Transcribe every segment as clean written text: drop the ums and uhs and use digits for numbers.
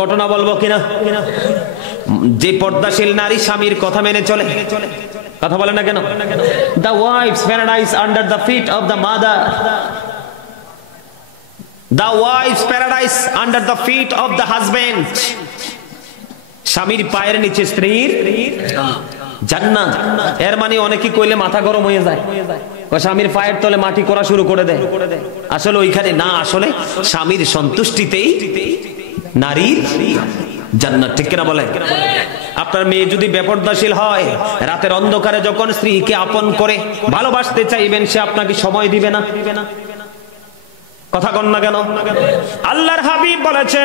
ঘটনা বলবো কিনা? যে পর্দাশীল নারী স্বামীর কথা মেনে চলে, কথা বলে না কেন? The wife's paradise under the feet of the mother. The wife's paradise under the feet of the husband. স্বামীর পায়ের নিচে স্ত্রীর জান্নাত। এর মানে অনেকেই কইলে মাথা গরম হয়ে যায়, স্বামীর পায়ের তলে মাটি করা শুরু করে দেয়। আসলে ওইখানে না, আসলে স্বামীর সন্তুষ্টিতেই নারীর জান্নাত। ঠিক কিনা বলেন? আপনার মেয়ে যদি বেপরদাশীল হয়, রাতের অন্ধকারে যখন স্ত্রীকে আপন করে ভালোবাসতে চাইবেন, সে আপনাকে সময় দিবে না। কথা কন না কেন? আল্লাহর হাবিব বলেছে,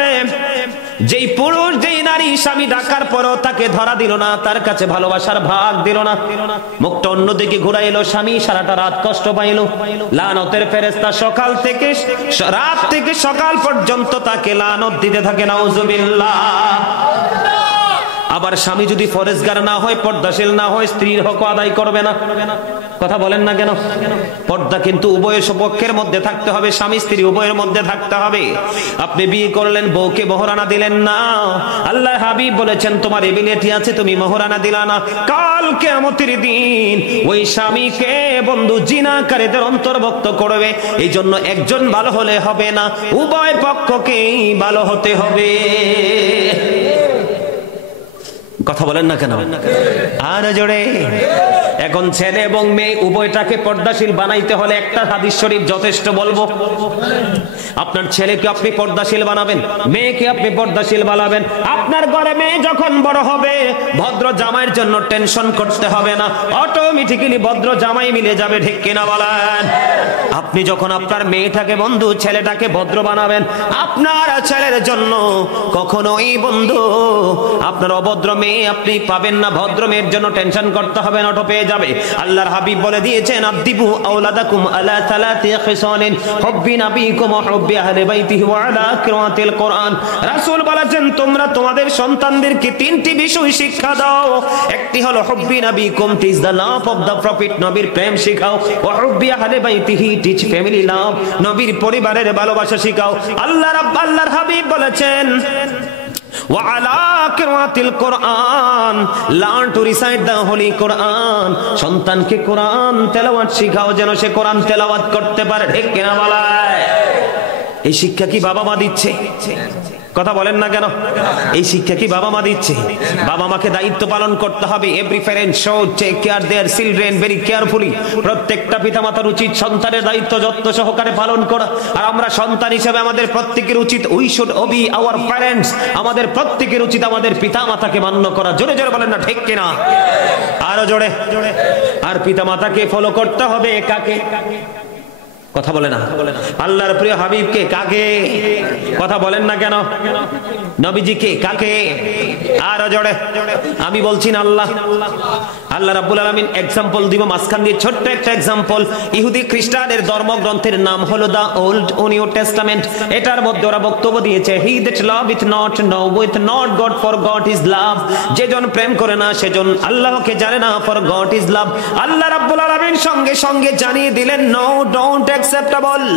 যেই পুরুষ যেই নারী স্বামী ডাকার পরও তাকে ধরা দিল না, তার কাছে ভালোবাসার ভাগ দিল না, মুখটা অন্যদিকে ঘুরাইলো, স্বামী সারাটা রাত কষ্ট পাইল, লানতের ফেরেশতা সকাল থেকে রাত থেকে সকাল পর্যন্ত তাকে লানত দিতে থাকে। নাউজুবিল্লাহ। আবার স্বামী যদি ফরেজগার না হয়, পর্দাশীল না হয়, স্ত্রীর হক আদায় করবে না। কথা বলেন না কেন? পর্দা কিন্তু উভয়ের পক্ষের মধ্যে থাকতে হবে, স্বামী স্ত্রী উভয়ের মধ্যে থাকতে হবে। আপনি বিয়ে করলেন, বউকে মোহরানা দিলেন না, আল্লাহ হাবিব বলেছেন তোমার এবিলিটি আছে, তুমি মোহরানা দিলা না, কাল কিয়ামতের দিন ওই স্বামীকে বন্ধু জিনাকারীদের অন্তর্ভুক্ত করবে। এই জন্য একজন ভালো হলে হবে না, উভয় পক্ষকেই ভালো হতে হবে। কথা বলেন না কেন? আর জোরে। এখন ছেলে এবং মেয়ে উভয়টাকে পর্দাশীল বানাইতে হলে একটা হাদিস শরীফ যথেষ্ট। বলবো, আপনার ছেলেকে আপনি পর্দাশীল বানাবেন, মেয়েকে আপনি পর্দাশীল বানাবেন। আপনার ঘরে মেয়ে যখন বড় হবে, ভদ্র জামাইয়ের জন্য টেনশন করতে হবে না, অটোমেটিক্যালি ভদ্র জামাই মিলে যাবে। ঠিক কিনা বলেন? আপনি যখন আপনার মেয়েটাকে বন্ধু ছেলেটাকে ভদ্র বানাবেন, আপনার ছেলের জন্য কখনোই বন্ধু আপনার অভদ্র মেয়ে আপনি পাবেন না। ভদ্র মেয়ের জন্য টেনশন করতে হবে না, অটো পেয়ে যাবে। আল্লাহর হাবিব বলে দিয়েছেন, আদিবু আওলাদাকুম আলা সালাতি খিসালিন হুব্বি নাবিকুম ওয়া হুব্বি আহলি বাইতিহি ওয়া আলা কিরাতিল কোরআন। রাসূল বলেছেন, তোমরা তোমাদের সন্তানদেরকে তিনটি বিষয় শিক্ষা দাও। একটি হলো হুব্বি নাবিকুম, teach the love of the prophet, নবীর প্রেম শিখাও। ওয়া হুব্বি আহলি বাইতিহি, টিচ ফ্যামিলি লাভ, নবীর পরিবারের ভালোবাসা শিখাও। আল্লাহর হাবিব বলেছেন, وعلى قراءة القرآن learn to recite the holy Quran। সন্তানকে কোরআন তেলাওয়াত শিখাও, যেন সে কোরআন তেলাওয়াত করতে পারে। ঠিক কিনা বলায়? এই শিক্ষা কি বাবা মা দিচ্ছে? কথা বলেন না কেন? এই শিক্ষা কি বাবা মা দিচ্ছে? বাবা মাকে দায়িত্ব পালন করতে হবে। Every parent should take care their children very carefully। প্রত্যেকটা পিতামাতার উচিত সন্তানের দায়িত্ব যত্ন সহকারে পালন করা। আর আমরা সন্তান হিসেবে আমাদের প্রত্যেকের উচিত we should obey our parents। আমাদের প্রত্যেকের উচিত আমাদের পিতামাতাকে মান্য করা। জোরে জোরে বলেন না ঠিক কিনা? আরো জোরে। আর পিতামাতাকে ফলো করতে হবে কাকে? কথা বলে না। আল্লাহর প্রিয় হাবিবকে কাকে? কথা বলেন না কেন? নবীজিকে কাকে? আর জোরে। আমি বলছি না আল্লাহ রাব্বুল আলামিন এক্সাম্পল দিব মাঝখান দিয়ে, ছোট্ট একটা এক্সাম্পল। ইহুদি খ্রিস্টানদের ধর্মগ্রন্থের নাম হলো দা ওল্ড নিউ টেস্টামেন্ট। এটার মধ্যে ওরা বক্তব্য দিয়েছে, হি দ্যাট লাভeth not knoweth not God, for God is love। যেজন প্রেম করে না সেজন আল্লাহকে জানে না, for God is love। আল্লাহ রাব্বুল আলামিন সঙ্গে সঙ্গে জানিয়ে দিলেন, নো ডোন্ট acceptable।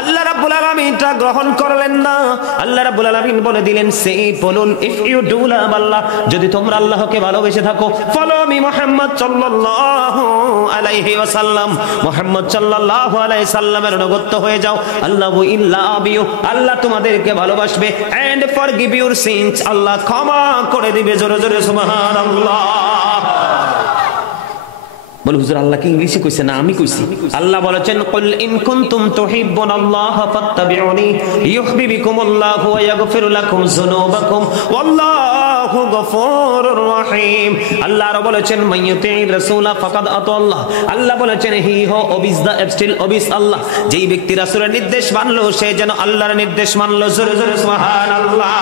আল্লাহ রাব্বুল আলামিন এটা গ্রহণ করলেন না। আল্লাহ রাব্বুল আলামিন বলে দিলেন, সে বলুন, ইফ ইউ ডু লাভ আল্লাহ, যদি তোমরা আল্লাহকে ভালোবেসে থাকো, ফলো মি মুহাম্মদ সাল্লাল্লাহু আলাইহি ওয়াসাল্লাম, মুহাম্মদ সাল্লাল্লাহু আলাইহি সাল্লামের অনুগত হয়ে যাও। আল্লাহ উইল লাভ ইউ, আল্লাহ তোমাদেরকে ভালোবাসবে। এন্ড ফরগিভ ইউর সিনস, আল্লাহ ক্ষমা করে দিবে। জোরে জোরে সুবহানাল্লাহ। বলে হুজুর আল্লাহ কি ইংলিশে কইছে না আমি কইছি? আল্লাহ বলেছেন, কুল ইন কুনতুম তুহিব্বুনাল্লাহ ফাত্তাবিউনি ইউহিব্বুকুমুল্লাহু ওয়া ইয়াগফির লাকুম যুনুবাকুম ওয়াল্লাহু গফুরুর রহিম। আল্লাহ বলেছেন, মাইয়ুতির রাসূলা ফাকাদ আতাল্লাহ। আল্লাহ বলেছেন, হি হো ওবিস দা স্টিল ওবিস আল্লাহ। যেই ব্যক্তি রাসূলের নির্দেশ মানলো সে যেন আল্লাহর নির্দেশ মানলো। জোরে জোরে সুবহানাল্লাহ।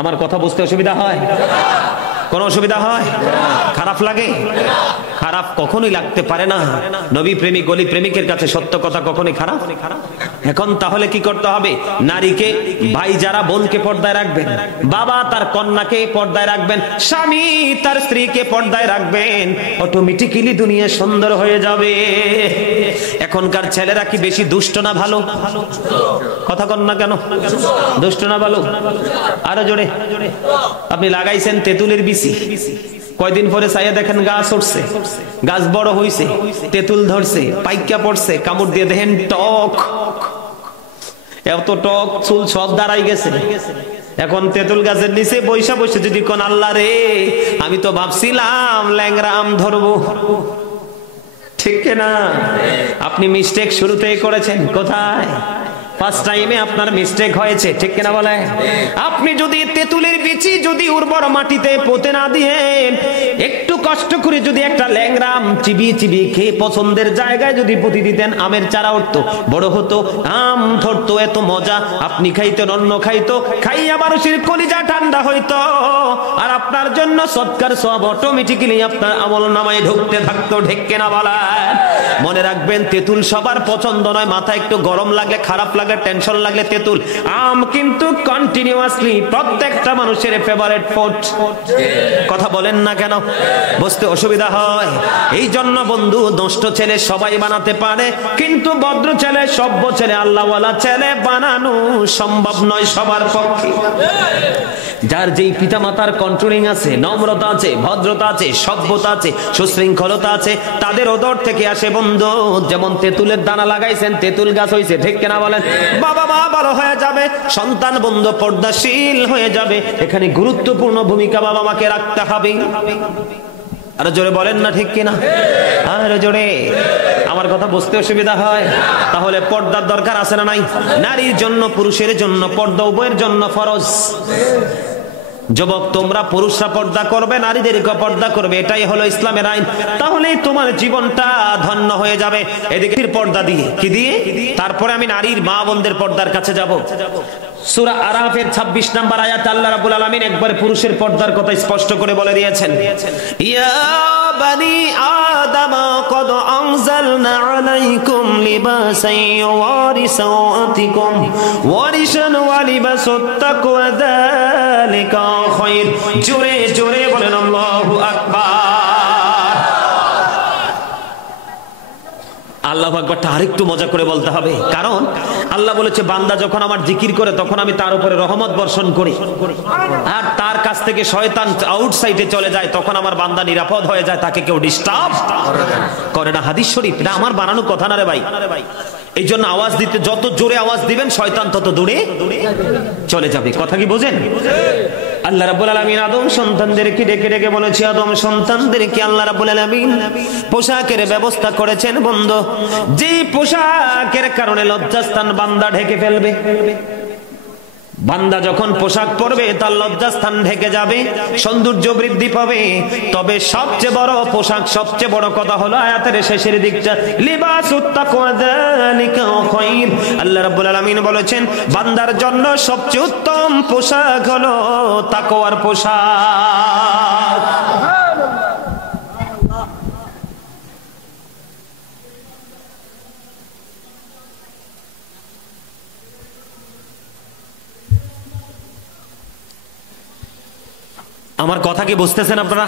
আমার কথা বুঝতে অসুবিধা হয়? কোন অসুবিধা হয়? খারাপ লাগে? খারাপ কখনোই লাগতে পারে না। নবী প্রেমিক অলি প্রেমিকের কাছে সত্য কথা কখনোই খারাপ। এখন তাহলে কি করতে হবে? নারীকে, ভাই যারা বোনকে পর্দায় রাখবেন, বাবা তার কন্যাকে পর্দায় রাখবেন, স্বামী তার স্ত্রীকে পর্দায় রাখবেন, অটোমেটিক্যালি দুনিয়া সুন্দর হয়ে যাবে। এখনকার ছেলেরা কি বেশি দুষ্ট না ভালো? কথা কন না কেন? দুষ্ট না ভালো? আরো জোরে। আপনি লাগাইছেন তেঁতুলের বিচি, কয়দিন পরে চাইয়া দেখেন গাছ উঠছে, গাছ বড় হইছে, তেঁতুল ধরছে, পাইকা পড়ছে, কামড় দিয়ে দেখেন টক, এত টক, চুল সব দাঁড়াই গেছে। এখন তেঁতুল গাছের নিচে বৈশা বসে যদি কোন আল্লাহ রে, আমি তো ভাবছিলাম ল্যাংরা আম ধরবো, ঠিক না? আপনি মিস্টেক শুরুতেই করেছেন। কোথায়? ফার্স্ট টাইমে আপনার মিস্টেক হয়েছে, ঠিক কিনা বলে? আপনি যদি তেঁতুলের বিচি যদি উর্বর মাটিতে পুঁতে না দিয়ে একটু কষ্ট করে যদি একটা ল্যাংড়া আম চিবিয়ে চিবিয়ে খেয়ে পছন্দের জায়গায় যদি পুঁতে দিতেন, আমের চারা উঠতো, বড় হতো, আম ধরতো, এত মজা। আপনি খাইতেন, অন্য খাইতো, খাইয়া মানুষের কলিজা ঠান্ডা হইতো, আর আপনার জন্য সৎকার সব অটোমেটিক্যালি আপনার আমল নামায় ঢুকতে থাকতো, ঠিক কিনা বলে? মনে রাখবেন, তেঁতুল সবার পছন্দ নয়। মাথা একটু গরম লাগলে, খারাপ লাগলে, টেনশন লাগলে তেঁতুল। আম কিন্তু কন্টিনিউয়াসলি প্রত্যেকটা মানুষের ফেভারিট ফুড। কথা বলেন না কেন? বুঝতে অসুবিধা হয়। এই জন্য বন্ধু, দুষ্ট ছেলে সবাই বানাতে পারে, কিন্তু ভদ্র ছেলে, সভ্য ছেলে, আল্লাহওয়ালা ছেলে বানানো সম্ভব নয় সবার পক্ষে। যার যেই পিতামাতার কন্ট্রোলিং আছে, নম্রতা আছে, ভদ্রতা আছে, সভ্যতা আছে, সুশৃঙ্খলতা আছে, তাদের ওদর থেকে আসে বন্ধু। যেমন তেঁতুলের দানা লাগাইছেন, তেঁতুল গাছ হয়েছে, ঠিক কিনা বলেন? বাবা মা ভালো হয়ে যাবে, সন্তান বন্ধু পর্দাশীল হয়ে যাবে। এখানে গুরুত্বপূর্ণ ভূমিকা বাবা মাকে রাখতে হবে। আরো জোরে বলেন না, ঠিক কিনা? আরো জোরে। আমার কথা বুঝতে অসুবিধা হয়? তাহলে পর্দার দরকার আছে না নাই? নারীর জন্য, পুরুষের জন্য পর্দা উভয়ের জন্য ফরজ। যুবক, তোমরা পুরুষরা পর্দা করবে, নারীদেরকে পর্দা করবে, এটাই হলো ইসলামের আইন। তাহলেই তোমার জীবনটা ধন্য হয়ে যাবে। এদিকে পর্দা দিয়ে, কি দিয়ে? তারপরে আমি নারীর মা বোনদের পর্দার কাছে যাব। সূরা আরাফের 26 নম্বর আয়াতে আল্লাহ রাব্বুল আলামিন একবার পুরুষের পর্দার কথা স্পষ্ট করে বলে দিয়েছেন। ইয়া বানি আদম ক্বাদ আনজালনা আলাইকুম লিবাসান ইউওয়ারি সাওআতিকুম ওয়ারিশান ওয়া লিবাসুত তাকওয়া যালিকা খায়র। জোরে জোরে বলেন আল্লাহু আকবার। আল্লাহু আকবারটা আরেকটু মজা করে বলতে হবে, কারণ আল্লাহ বলেছে বান্দা যখন আমার জিকির করে তখন আমি তার উপরে রহমত বর্ষণ করি, আর তার কাছ থেকে শয়তান আউটসাইডে চলে যায়, তখন আমার বান্দা নিরাপদ হয়ে যায়, তাকে কেউ ডিস্টার্ব করে না। হাদিস শরীফ, এটা আমার বানানো কথা না রে ভাই। এই জন্য আওয়াজ দিতে, যত জোরে আওয়াজ দিবেন শয়তান তত দূরে চলে যাবে। কথা কি বোঝেন? আল্লাহ রাব্বুল আলামিন আদম সন্তানদেরকে ডেকে ডেকে বলেছে, আদম সন্তানদেরকে আল্লাহ রাব্বুল আলামিন পোশাকের ব্যবস্থা করেছেন বন্ধু, যে পোশাকের কারণে লজ্জাস্থান বান্দা ঢেকে ফেলবে। বান্দা যখন পোশাক পরবে তার লজ্জাস্থান ঢেকে যাবে, সৌন্দর্য বৃদ্ধি পাবে। তবে সবচেয়ে বড় পোশাক, সবচেয়ে বড় কথা হলো আয়াতের শেষের দিকটা, লিবাসুত তাকওয়া যালিকা খায়র। আল্লাহ রাব্বুল আলামিন বলেছেন বান্দার জন্য সবচেয়ে উত্তম পোশাক হলো তাকওয়ার পোশাক। আমার কথা কি বুঝতেছেন আপনারা?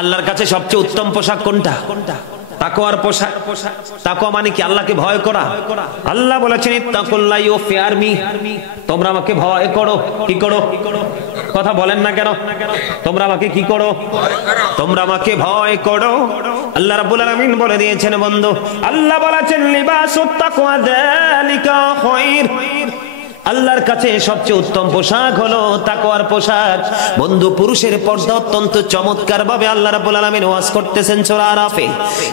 আল্লাহর কাছে সবচেয়ে উত্তম পোশাক কোনটা? তাকওয়ার পোশাক। তাকওয়া মানে কি? আল্লাহকে ভয় করা। আল্লাহ বলেছেন ইত্তাকুল্লাহ ইউ ফিয়ার মি, তোমরা আমাকে ভয় করো। কি করো? কথা বলেন না কেন? তোমরা আমাকে কি করো? তোমরা আমাকে ভয় করো। আল্লাহ রাব্বুল আলামিন বলে দিয়েছেন বন্ধু, আল্লাহ বলেছেন লিবাসুত তাকওয়া যালিকা খায়র। আল্লাহর কাছে সবচেয়ে উত্তম পোশাক হলো তাকওয়ার পোশাক। বন্ধু, পুরুষের পর্দা অত্যন্ত চমৎকার ভাবে আল্লাহ রাব্বুল আলামিন ওয়াজ করতেছেন সূরা আরাফে।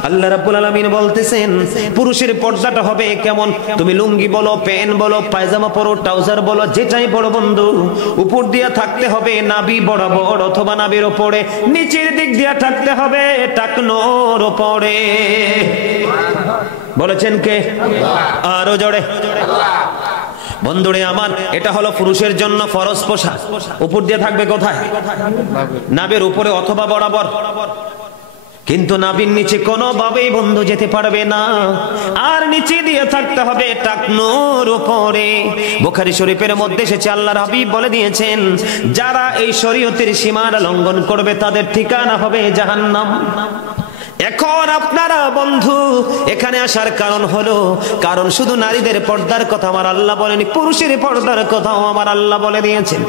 আল্লাহ রাব্বুল আলামিন বলতেছেন পুরুষের পর্দাটা হবে কেমন? তুমি লুঙ্গি বলো, প্যান্ট বলো, পায়জামা পরো, ট্রাউজার বলো, যেটাই পরো বন্ধু, উপর দিয়ে থাকতে হবে নাভি বরাবর অথবা নাভির উপরে, নিচের দিক দিয়ে থাকতে হবে টাকনোর উপরে। বলেছেন কে? আরো জোরে। বন্ধুরে আমার, এটা হলো পুরুষের জন্য ফরজ পোশাক। উপর দিয়ে থাকবে কোথায়? নাভের উপরে অথবা বরাবর। কিন্তু নাভির নিচে কোনোভাবেই বন্ধু যেতে পারবে না, আর নিচে দিয়ে থাকতে হবে টাকনুর উপরে। বুখারী শরীফের মধ্যে এসেছে, আল্লাহর হাবিব বলে দিয়েছেন, যারা এই শরীয়তের সীমার লঙ্ঘন করবে তাদের ঠিকানা হবে জাহান্নাম। এখন আপনারা বন্ধু এখানে আসার কারণ হলো, কারণ শুধু নারীদের পর্দার কথা আমার আল্লাহ বলেনি, পুরুষের পর্দার কথাও আমার আল্লাহ বলে দিয়েছেন।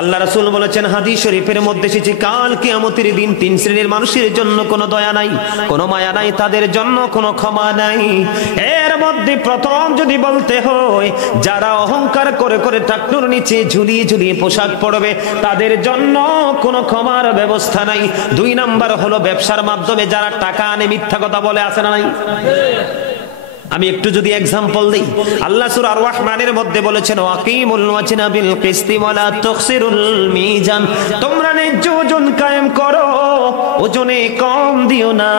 আল্লাহ রাসূল বলেছেন হাদিস শরীফের মধ্যে এসেছে, কাল কিয়ামতের দিন তিন শ্রেণীর মানুষের জন্য কোনো দয়া নাই, কোনো মায়া নাই, তাদের জন্য কোনো ক্ষমা নাই। এর মধ্যে প্রথম যদি বলতে হয়, যারা অহংকার করে করে টাকনুর নিচে ঝুলিয়ে ঝুলিয়ে পোশাক পরবে তাদের জন্য কোনো ক্ষমার ব্যবস্থা নাই। দুই নাম্বার হলো ব্যবসার মাধ্যমে যারা টাকা আনে মিথ্যা কথা বলে, আছে না নাই? আমি একটু যদি एग्जांपल দেই, আল্লাহ সূরা আর রহমানের মধ্যে বলেছেন, ওয়াকিমুল ওয়াজনা বিল কিসতি ওয়ালা তুখসিরুল মিজান, তোমরা ন্যায্য ওজন কায়েম করো, ওজনে কম দিও না।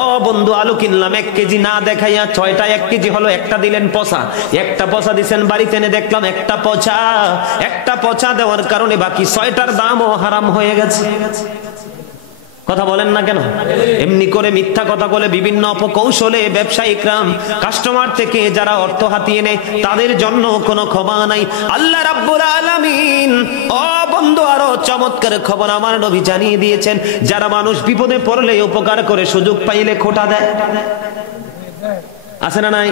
ও বন্ধু, আলু কিনলাম 1 কেজি না দেখাইয়া 6টা 1 কেজি হলো, একটা দিলেন পচা, একটা পচা দিবেন বাড়িতে এনে দেখলাম একটা পচা দেওয়ার কারণে বাকি 6টার দামও হারাম হয়ে গেছে। কথা বলেন না কেন? এমনি করে মিথ্যা কথা বলে বিভিন্ন অপকৌশলে ব্যবসায়িকরা কাস্টমার থেকে যারা অর্থ হাতিয়ে নেয় তাদের জন্য কোনো ক্ষমা নাই। আল্লাহ রাব্বুল আলামিন ও বন্ধু আরো চমৎকার খবর আমার নবী জানিয়ে দিয়েছেন, যারা মানুষ বিপদে পড়লে উপকার করে, সুযোগ পাইলে খোঁটা দেয়, আছে না নাই?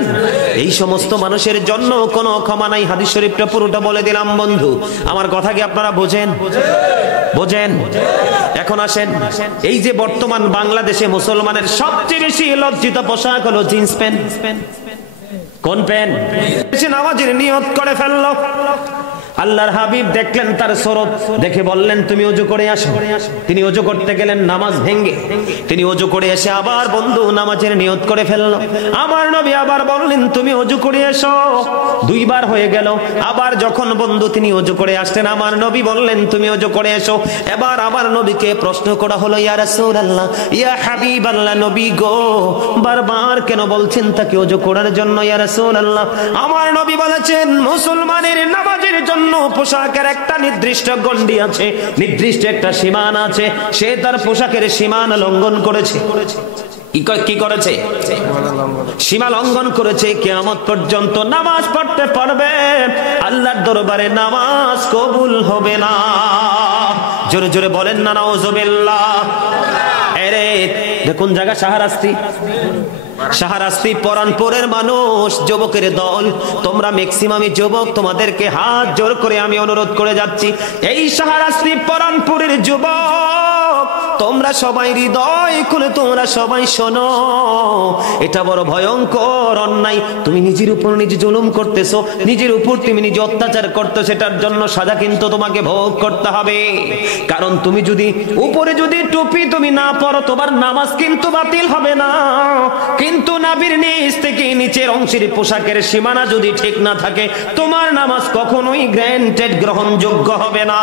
এই সমস্ত মানুষের জন্য কোনো ক্ষমা নাই। হাদিস শরীফটা পুরোটা বলে দিলাম বন্ধু, আমার কথা কি আপনারা বোঝেন? এখন আসেন, এই যে বর্তমান বাংলাদেশে মুসলমানের সবচেয়ে বেশি লজ্জিত পোশাক হলো জিন্স প্যান্ট। কোন প্যান্ট? নামাজের নিয়ত করে ফেললো, আল্লাহর হাবিব দেখলেন তার সুরত, দেখে বললেন তুমি ওযু করে আসো। তিনি ওযু করতে গেলেন, নামাজ ভেঙ্গে তিনি ওযু করে এসে আবার বন্ধু নামাজের নিয়ত করে ফেললো। আমার নবী আবার বললেন তুমি ওযু করে এসো। 2 বার হয়ে গেল, আবার যখন বন্ধু তিনি ওযু করে আসলেন, আমার নবী বললেন তুমি ওযু করে এসো। এবার আমার নবীকে প্রশ্ন করা হলো, ইয়া রাসূলুল্লাহ, ইয়া হাবিবাল্লাহ, নবী গো, বারবার কেন বলছেন তাকে ওযু করার জন্য ইয়া রাসূলুল্লাহ? আমার নবী বলেছেন, মুসলমানের নামাজের জন্য পোশাকের একটা নির্দিষ্ট গণ্ডি আছে, নির্দিষ্ট একটা সীমানা আছে, সে তার পোশাকের সীমানা লঙ্ঘন করেছে। কি করেছে? সীমা লঙ্ঘন করেছে। কিয়ামত পর্যন্ত নামাজ পড়তে পারবে, আল্লাহর দরবারে নামাজ কবুল হবে না। জোরে জোরে বলেন না নাউজুবিল্লাহ। আরে দেখুন জায়গা শাহরাস্তি পরানপুরের মানুষ, যুবকের দল, তোমরা ম্যাক্সিমামই যুবক, তোমাদেরকে হাত জোর করে আমি অনুরোধ করে যাচ্ছি, এই শাহরাস্তি পরানপুরের যুবক, তোমরা সবাই হৃদয় খুলে তোমরা সবাই শোনো, এটা বড় ভয়ঙ্কর অন্যায়। তুমি নিজের উপর নিজে জুলুম করতেছো, নিজের উপর তুমি নিজে অত্যাচার করতেছো, সেটার জন্য সাজা কিন্তু তোমাকে ভোগ করতে হবে। কারণ তুমি যদি উপরে যদি টুপি তুমি না পরো, তোমার নামাজ কিন্তু বাতিল হবে না, কিন্তু নাভির নিচ থেকে নিচের অংশের পোশাকের সীমানা যদি ঠিক না থাকে, তোমার নামাজ কখনোই গ্রান্টেড, গ্রহণযোগ্য হবে না।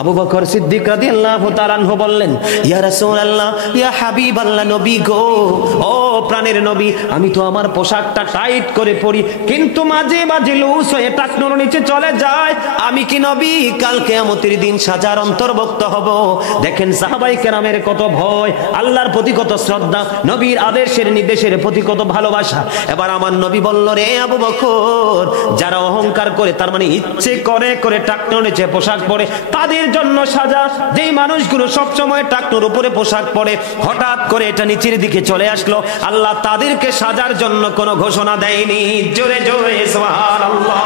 আবু বকর সিদ্দিক রাদিয়াল্লাহু তাআলা আনহু বললেন, ইয়া রাসূলুল্লাহ, ইয়া হাবিবাল্লাহ, নবী গো, ও প্রাণের নবী, আমি তো আমার পোশাকটা টাইট করে পরি, কিন্তু মাঝে মাঝে লুজ হয়ে টাকনুর নিচে চলে যায়, আমি কি নবী কাল কিয়ামতের দিন সাজার অন্তর্ভুক্ত হব? দেখেন সাহাবায়ে কেরামের কত ভয়, আল্লাহর প্রতি কত শ্রদ্ধা, নবীর আদেশের নির্দেশের প্রতি কত ভালোবাসা। এবার আমার নবী বলল, রে আবু বকর, যারা অহংকার করে, তার মানে ইচ্ছে করে করে টাকনুর নিচে পোশাক পরে, তাদের জন্য সাজা। যেই মানুষগুলো সব সময় টাকনুর উপরে পোশাক পরে, হঠাৎ করে এটা নিচের দিকে চলে আসলো, আল্লাহ তাদেরকে সাজার জন্য কোনো ঘোষণা দেয়নি। জোরে জোরে সুবহানাল্লাহ।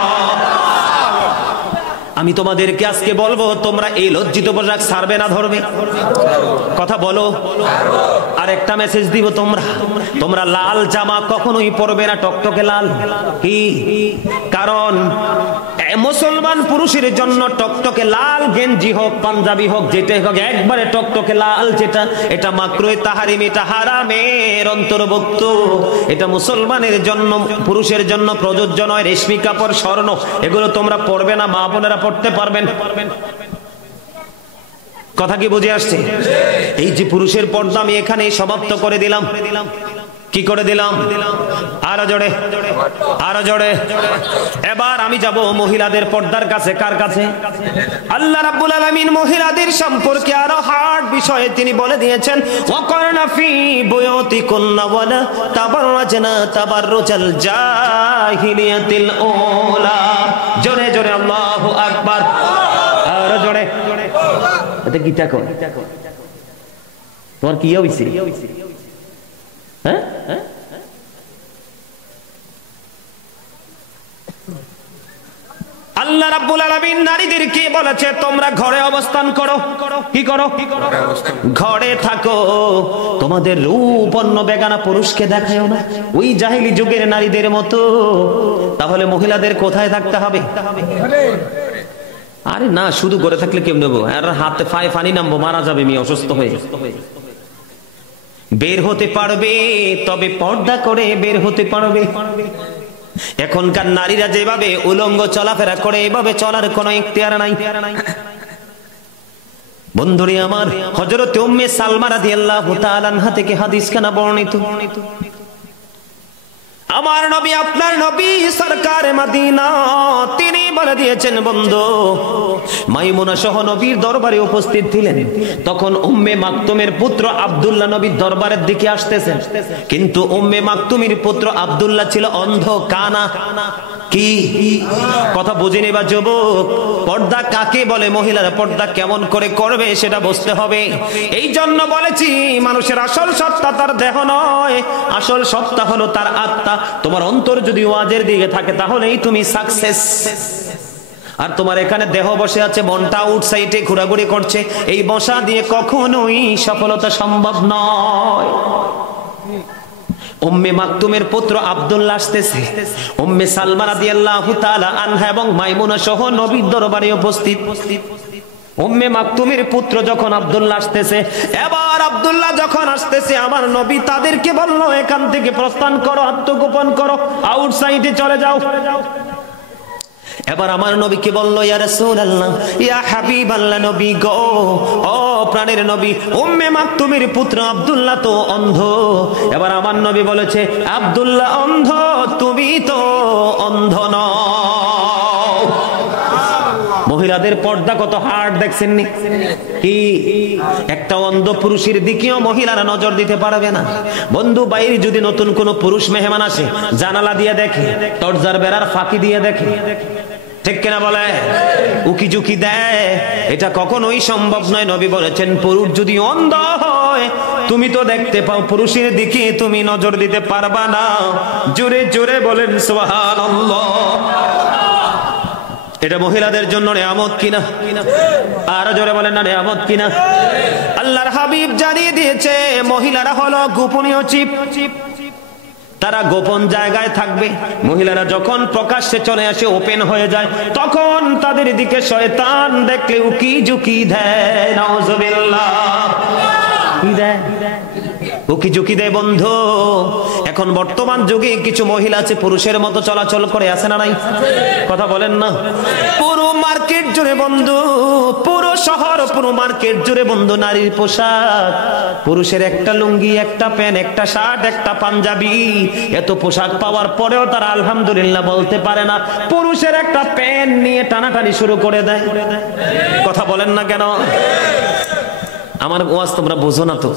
আমি তোমাদেরকে আজকে বলবো, তোমরা এই লজ্জিত পোশাক ছাড়বে না ধরবে? কথা বলো। আর একটা মেসেজ দিব, তোমরা লাল জামা কখনোই পরবে না, টকটকে লাল। কি কারণ? মুসলমান পুরুষের জন্য টকটকে লাল গেঞ্জি হোক, পাঞ্জাবি হোক, যেটাই হোক, একবারে টকটকে লাল, যেটা এটা মাকরুহে তাহরিম, এটা হারামের অন্তর্ভুক্ত। এটা মুসলমানের জন্য, পুরুষের জন্য প্রযোজ্য নয়। রেশমি কাপড়, স্বর্ণ, এগুলো তোমরা পরবে না, মা বোনেরা পড়তে পারবেন। কথা কি বুঝে আসছে? এই যে পুরুষের পর্দা আমি এখানে সমাপ্ত করে দিলাম। কি করে দিলাম? আরো জোরে, আরো জোরে। এবার আমি যাব মহিলাদের পর্দার কাছে। কার কাছে? আল্লাহ রাব্বুল আলামিন মহিলাদের সম্পর্কে আরো হার্ড বিষয়ে তিনি বলে দিয়েছেন, ওয়াকারনা ফি বুয়ুতিকুন্না ওয়ালা তাবাররাজনা তাবাররুজাল জাহিলিয়াতিল উলা। জোরে জোরে আল্লাহু আকবার, আরো জোরে। এটা কি টাকা? তোমার কি হইছে? হ্যাঁ, আল্লাহ রাব্বুল আলামিন নারীদেরকে বলেছে তোমরা ঘরে অবস্থান করো। কি করো? ঘরে থাকো। তোমাদের রূপ অন্য বেগানা পুরুষকে দেখায়ও না, ওই জাহেলি যুগের নারীদের মতো। তাহলে মহিলাদের কোথায় থাকতে হবে? আরে না, শুধু ঘরে থাকলে কেমনে নেবো? আর হাতে পায়ে পানি নামবো, মারা যাবে মেয়ে অসুস্থ হয়ে। বের হতে পারবে, তবে পর্দা করে বের হতে পারবে। এখনকার নারীরা যেভাবে উলঙ্গ চলাফেরা করে, এভাবে চলার কোনো ইখতিয়ার নাই। বন্ধুরে আমার, হযরত উম্মে সালমা রাদিয়াল্লাহু তাআলা আনহা থেকে হাদিস খানা বর্ণিত। আমার নবী, আপনার নবী সরকার মদিনা, তিনি বলে দিয়েছেন বন্ধু, মাইমুনা সহ নবীর দরবারে উপস্থিত ছিলেন। তখন উম্মে মাকতুমের পুত্র আব্দুল্লাহ নবীর দরবারের দিকে আসতেছেন। কিন্তু উম্মে মাকতুমের পুত্র আব্দুল্লাহ ছিল অন্ধ, কানা। কি কথা বুঝিনি বা যুবক? পর্দা কাকে বলে? মহিলারা পর্দা কেমন করে করবে সেটা বুঝতে হবে। এই জন্য বলেছি, মানুষের আসল সত্তা তার দেহ নয়, আসল সত্তা হলো তার আত্মা। তোমার অন্তর যদি ওয়াজের দিকে থাকে তাহলেই তুমি সাকসেস। আর তোমার এখানে দেহ বসে আছে, মনটা আউটসাইডে ঘোরাঘুরি করছে, এই বসা দিয়ে কখনোই সফলতা সম্ভব নয়। উম্মে মাকতুমের পুত্র আব্দুল্লাহ আসতেছে। উম্মে সালমা রাদিয়াল্লাহু তাআলা আনহা এবং মাইমুনা সহ নবীর দরবারে উপস্থিত। উম্মে মাকতুমের পুত্র যখন আব্দুল্লাহ আসতেছে, এবার আব্দুল্লাহ যখন আসতেছে, আমার নবী তাদেরকে বলল, এখান থেকে প্রস্থান করো, আত্মগোপন করো, আউটসাইডে চলে যাও। এবার আমার নবীকে বলল, ইয়া রাসূলুল্লাহ, ইয়া হাবিবাল্লাহ, নবী গো, ও প্রাণের নবী, উম্মে মাকতুমের পুত্র আব্দুল্লাহ তো অন্ধ। এবার আমার নবী বলেছে, আব্দুল্লাহ অন্ধ, তুমি তো অন্ধ নও। মহিলাদের পর্দা কত হার্ড দেখছেন নি? কি একটা অন্ধ পুরুষের দিকেও মহিলারা নজর দিতে পারবে না। বন্ধু, বাইরে যদি নতুন কোন পুরুষ মেহমান আসে, জানালা দিয়ে দেখে, দরজার বেড়ার ফাঁকি দিয়ে দেখে, ঠিক কিনা বলে? উকি ঝুঁকি দেয়, এটা কখনোই সম্ভব নয়। নবী বলেছেন, পুরুষ যদি অন্ধ হয়, তুমি তো দেখতে পাও, পুরুষের দিকে তুমি নজর দিতে পারবা না। জোরে জোরে বলেন সুবহানাল্লাহ। এটা মহিলাদের জন্য নিয়ামত কিনা? আর জোরে বলেন না, নিয়ামত কিনা? আল্লাহর হাবিব জানিয়ে দিয়েছে, মহিলারা হলো গোপনীয় জীব, তারা গোপন জায়গায় থাকবে। মহিলারা যখন প্রকাশ্যে চলে আসে, ওপেন হয়ে যায়, তখন তাদের দিকে শয়তান দেখলে উকি ঝুঁকি দেয়। নাউজুবিল্লাহ। কি দেয়? উকি ঝুঁকি দেয়। বন্ধু, এখন বর্তমান যুগে কিছু মহিলা আছে পুরুষের মতো চলাচল করে, আছে না নাই? কথা বলেন না। পুরো মার্কেট জুড়ে বন্ধু, পুরো শহর, পুরো মার্কেট জুড়ে বন্ধু নারীর পোশাক। পুরুষের একটা লুঙ্গি, একটা প্যান্ট, একটা শার্ট, একটা পাঞ্জাবি, এত পোশাক পাওয়ার পরেও তারা আলহামদুলিল্লাহ বলতে পারে না। পুরুষের একটা প্যান্ট নিয়ে টানাটানি শুরু করে দেয়। কথা বলেন না কেন? আমার ওয়াজ তোমরা বোঝো না তো?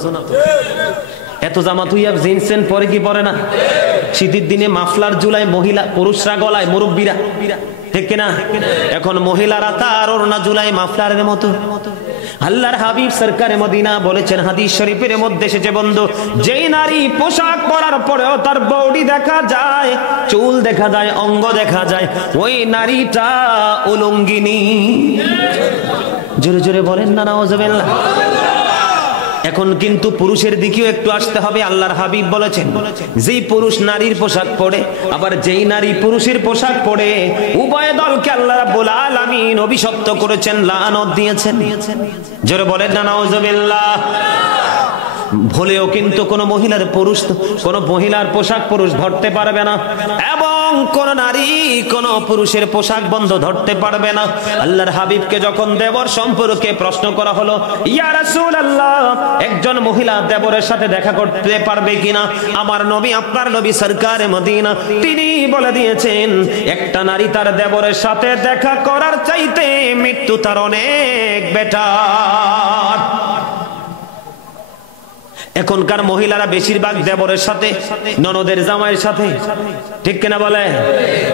এত জামা তুই জিন্স প্যান্ট পরে কি পরে না? শীতের দিনে মাফলার ঝুলায় মহিলা, পুরুষরা গলায়, মুরব্বীরা, ঠিক কিনা? এখন মহিলারা তার ওড়না ঝুলায় মাফলারের মতো। আল্লাহর হাবিব সরকারে মদিনা বলেছেন, হাদিস শরীফের মধ্যে এসেছে বন্ধু, যেই নারী পোশাক পরার পরেও তার বডি দেখা যায়, চুল দেখা যায়, অঙ্গ দেখা যায়, ওই নারীটা উলঙ্গিনী। জোরে জোরে বলেন না নাউজুবিল্লাহ। এখন কিন্তু পুরুষের দিকেও একটু আসতে হবে। আল্লাহর হাবিব বলেছেন, যেই পুরুষ নারীর পোশাক পরে, আবার যেই নারী পুরুষের পোশাক পরে, উভয় দলকে আল্লাহ রাব্বুল আলামিন অভিশপ্ত করেছেন, লানত দিয়েছেন। জোরে বলেন না নাউজুবিল্লাহ। ভুলেও কিন্তু কোন মহিলার পোশাক পুরুষ ধরতে পারবে না। এবং এবং কোন নারী কোন পুরুষের পোশাক বন্ধ ধরতে পারবে না। আল্লাহর হাবিবকে যখন দেবর সম্পর্কে প্রশ্ন করা হলো, ইয়া রাসূলুল্লাহ, একজন মহিলা দেবরের সাথে দেখা করতে পারবে কিনা? আমার নবী, আপনার নবী সরকারে মদিনা, তিনি বলে দিয়েছেন, একটা নারী তার দেবরের সাথে দেখা করার চাইতে মৃত্যু তার অনেক বেটার। এখনকার মহিলারা বেশিরভাগ দেবরের সাথে, ননদের জামাইয়ের সাথে, ঠিক কিনা বলে,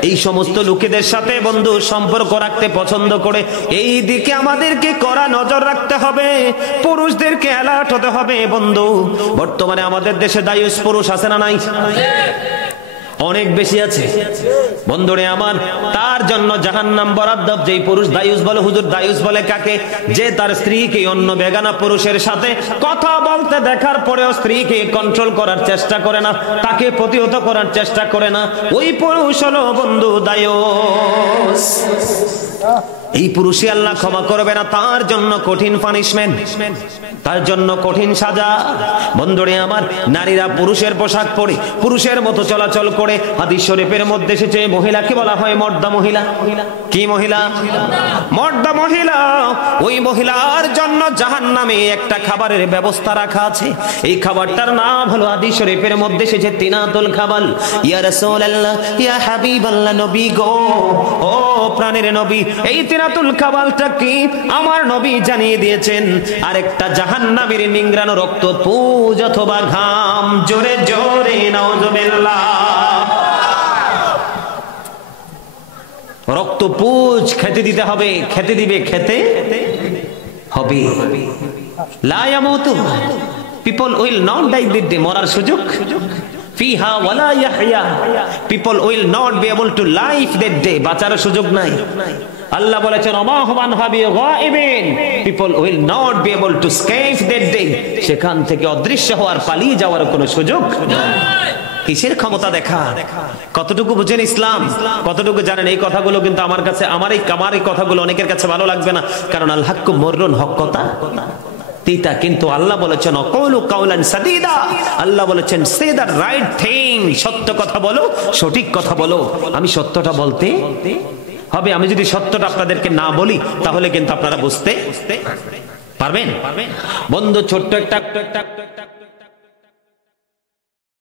এই সমস্ত লোকেদের সাথে বন্ধু সম্পর্ক রাখতে পছন্দ করে। এই দিকে আমাদেরকে কড়া নজর রাখতে হবে, পুরুষদেরকে অ্যালার্ট হতে হবে বন্ধু। বর্তমানে আমাদের দেশে দায়ুস পুরুষ আছে না নাই? অনেক বেশি আছে বন্ধুরে আমার। তার জন্য জাহান্নাম বরাদ্দ। যেই পুরুষ দায়ুস বলে, হুজুর দায়ুস বলে কাকে? যে তার স্ত্রীকে অন্য বেগানা পুরুষের সাথে কথা বলতে দেখার পরেও স্ত্রীকে কন্ট্রোল করার চেষ্টা করে না, তাকে প্রতিহত করার চেষ্টা করে না, ওই পুরুষ হলো বন্ধু দায়ুস। এই পুরুষই আল্লাহ ক্ষমা করবে না, তার জন্য কঠিন পানিশমেন্ট, তার জন্য কঠিন সাজা। বন্ধুরে আমার, নারীরা পুরুষের পোশাক পরে পুরুষের মতো চলাচল করে। হাদিস শরীফের মধ্যে এসেছে মহিলাকে বলা হয় মর্দা মহিলা। কি মহিলা? মর্দা মহিলা। ওই মহিলার জন্য জাহান্নামে একটা খাবারের ব্যবস্থা রাখা আছে। এই খাবারটার নাম হলো, হাদিস শরীফের মধ্যে এসেছে, তিনাতুল খাবাল। ইয়া রাসূলুল্লাহ, ইয়া হাবিবাল্লাহ, নবী গো, ও প্রাণের নবী, এই তিনাতুল খাবালটা কি? আমার নবী জানিয়ে দিয়েছেন, আরেকটা জাহান্নামের নিংড়ানো রক্ত, পুজ অথবা ঘাম। জোরে জোরে নাউজুবিল্লাহ। রক্ত পুজ খেতে দিতে হবে, খেতে দিবে, খেতে হবে। লা ইয়ামুতু, people will not die this day, মরার সুযোগ ফিহা ওয়ালা ইয়াহইয়া, people will not be able to live that day, বাঁচার সুযোগ নাই। আল্লাহ বলেছেন, ওমা হুমান হাবি গায়িবিন, people will not be able to escape that day, সেখান থেকে অদৃশ্য হওয়ার, পালিয়ে যাওয়ার কোনো সুযোগ নাই। কিসের ক্ষমতা দেখা? কতটুকু বুঝেন ইসলাম, কতটুকু জানেন? এই কথাগুলো কিন্তু আমার কাছে, আমার এই কথাগুলো অনেকের কাছে ভালো লাগবে না, কারণ আল হাক্কু মুররুন, হক কথা তিতা। কিন্তু আল্লাহ বলেছেন, অকৌলু কাউলান সাদীদা, আল্লাহ বলেছেন, সে দ্য রাইট থিং, সত্য কথা বলো, সঠিক কথা বলো। আমি সত্যটা বলতে হবে। আমি যদি সত্যটা আপনাদেরকে না বলি, তাহলে কিন্তু আপনারা বুঝতে পারবেন। বন্ধু, ছোট্ট একটা